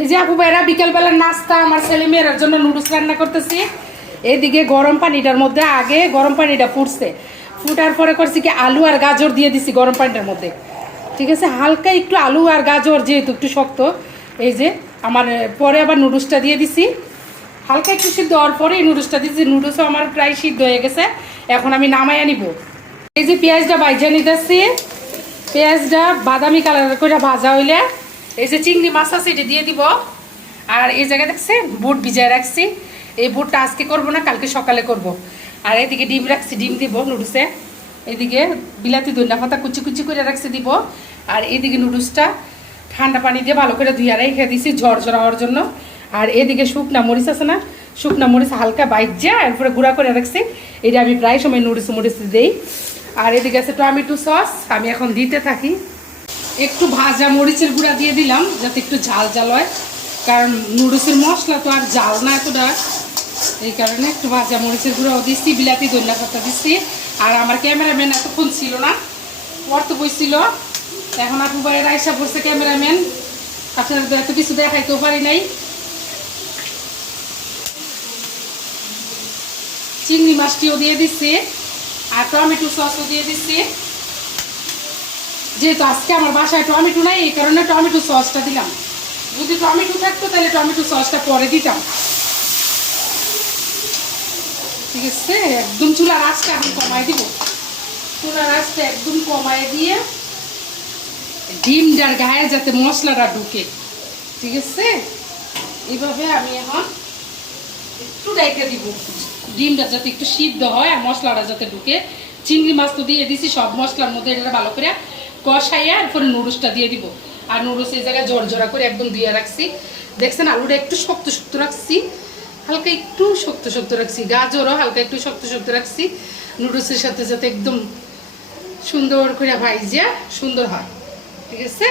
এই যে আপু আমার জন্য নুডলস রান্না করতেছি। এইদিকে গরম পানিটার মধ্যে আগে গরম পানিটা পরে করছি কি আলু আর গাজর দিয়ে দিছি গরম পানিটার মধ্যে। ঠিক আছে, হালকা একটু আলু আর গাজর যেহেতু একটু শক্ত, এই যে আমার পরে আবার নুডলসটা দিয়ে দিছি। হালকা একটু সিদ্ধ হওয়ার দিয়েছি আমার প্রায় সিদ্ধ হয়ে গেছে, এখন আমি এই যে পেঁয়াজটা বাইজা নিতেছি। পেঁয়াজটা বাদামি কালার করে ভাজা হইলে এই যে চিংড়ি মাছ আছে, এটা দিয়ে দিব। আর এই জায়গায় দেখছে, বুট ভিজায় রাখছি। এই বুটটা আজকে করব না, কালকে সকালে করব। আর এদিকে ডিম রাখছি, ডিম দিব নুডলসে। এদিকে বিলাতি ধনিয়া পাতা কুচি কুচি করে রাখছি দিব। আর এদিকে নুডলসটা ঠান্ডা পানি দিয়ে ভালো করে ধুইয়া রেখে দিছি ঝড় হওয়ার জন্য। আর এদিকে শুকনা মরিচ আছে না, শুকনা মরিচ হালকা বাইজা এরপরে গুঁড়া করে রাখছি। এটা আমি প্রায় সময় নুডলস মুডলস দিই। আর এদিকে আছে টমেটো সস, আমি এখন দিতে থাকি। একটু ভাজা মরিচের গুঁড়া দিয়ে দিলাম, যাতে একটু ঝাল ঝাল হয়। কারণ নুডলসের মশলা তো আর ঝাল না এতটা। এই কারণে একটু ভাজা মরিচের গুঁড়াও দিচ্ছি বিলাতি ধনিয়া পাতা দিচ্ছি আর আমার ক্যামেরাম্যান এতক্ষণ ছিল না পড়তে বইছিল এখন আপু বাইরে আইসা পড়ছে ক্যামেরাম্যান। আপনার তো এত কিছু দেখাইতেও পারি নাই। চিংড়ি মাছটিও দিয়ে দিচ্ছি আর টমেটো সসও দিয়ে দিচ্ছি যেহেতু আজকে আমার বাসায় টমেটো নাই, এই কারণে টমেটো সসটা দিলাম। যদি টমেটো থাকতো, তাহলে টমেটো সসটা পরে দিতাম। ঠিক আছে? একদম চুলার আঁচটা আমি কমাই দিব। চুলার আঁচটা একদম কমাই দিয়ে ডিমটার গায়ে যাতে মশলাটা ঢুকে। ঠিক আছে? এইভাবে আমি এখন একটু ডাইকে দিব। ডিমটা যাতে একটু সিদ্ধ হয় আর মশলাটা যাতে ঢুকে। চিংড়ি মাছ তো দিয়ে দিছি, সব মশলার মধ্যে এটা ভালো করে কষাইয়া এরপরে নুডলসটা দিয়ে দিব। আর নুডলস এই জায়গায় জড়জড়া করে একদম দিয়ে রাখছি। দেখছেন আলুটা একটু শক্ত শক্ত রাখছি। হালকা একটু শক্ত শক্ত রাখছি। গাজরও হালকা একটু শক্ত শক্ত রাখছি। নুডলসের সাথে যাতে একদম সুন্দর করে ভাইজা সুন্দর হয়। ঠিক আছে?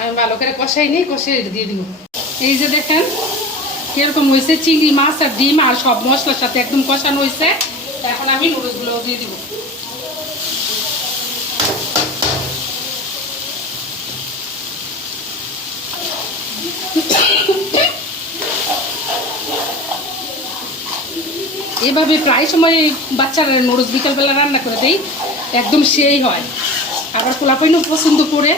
আমি ভালো করে কষাই নিই, কষাই দিয়ে দিব। এই যে দেখেন, কীরকম হয়েছে? চিংড়ি মাছ আর ডিম আর সব মশলার সাথে একদম কষানো হয়েছে। এখন আমি নুডলসগুলো দিয়ে দিব। এভাবে প্রায় সময় বাচ্চারা নুডলস বিকালবেলা রান্না করে দেই, একদম সেই হয়। আবার পোলাপাইনও পছন্দ করে।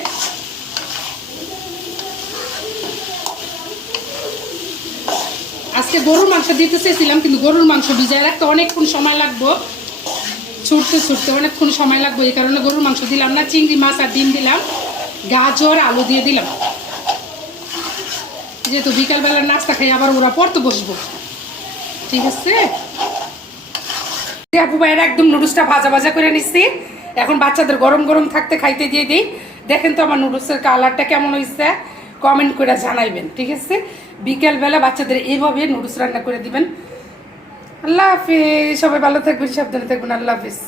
আজকে গরুর মাংস দিতে চেয়েছিলাম, কিন্তু গরুর মাংস ভিজায় রাখতে অনেকক্ষণ সময় লাগবো। ছুটতে ছুটতে অনেকক্ষণ সময় লাগবে, এই কারণে গরুর মাংস দিলাম না, চিংড়ি মাছ আর ডিম দিলাম, গাজর, আলু দিয়ে দিলাম। যেহেতু বিকালবেলার নাস্তা খাই, আবার ওরা পড়তে বসবো। ঠিক আছে? আপু ভাইয়ের, একদম নুডলসটা ভাজা ভাজা করে নিচ্ছি এখন বাচ্চাদের গরম গরম থাকতে খাইতে দিয়ে দিই। দেখেন তো আমার নুডলসের কালারটা কেমন হয়েছে কমেন্ট করে জানাইবেন, ঠিক আছে? বিকেলবেলা বাচ্চাদের এইভাবে নুডলস রান্না করে দিবেন। আল্লাহ হাফিজ। সবাই ভালো থাকবেন, সাবধানে থাকবেন। আল্লাহ হাফিজ।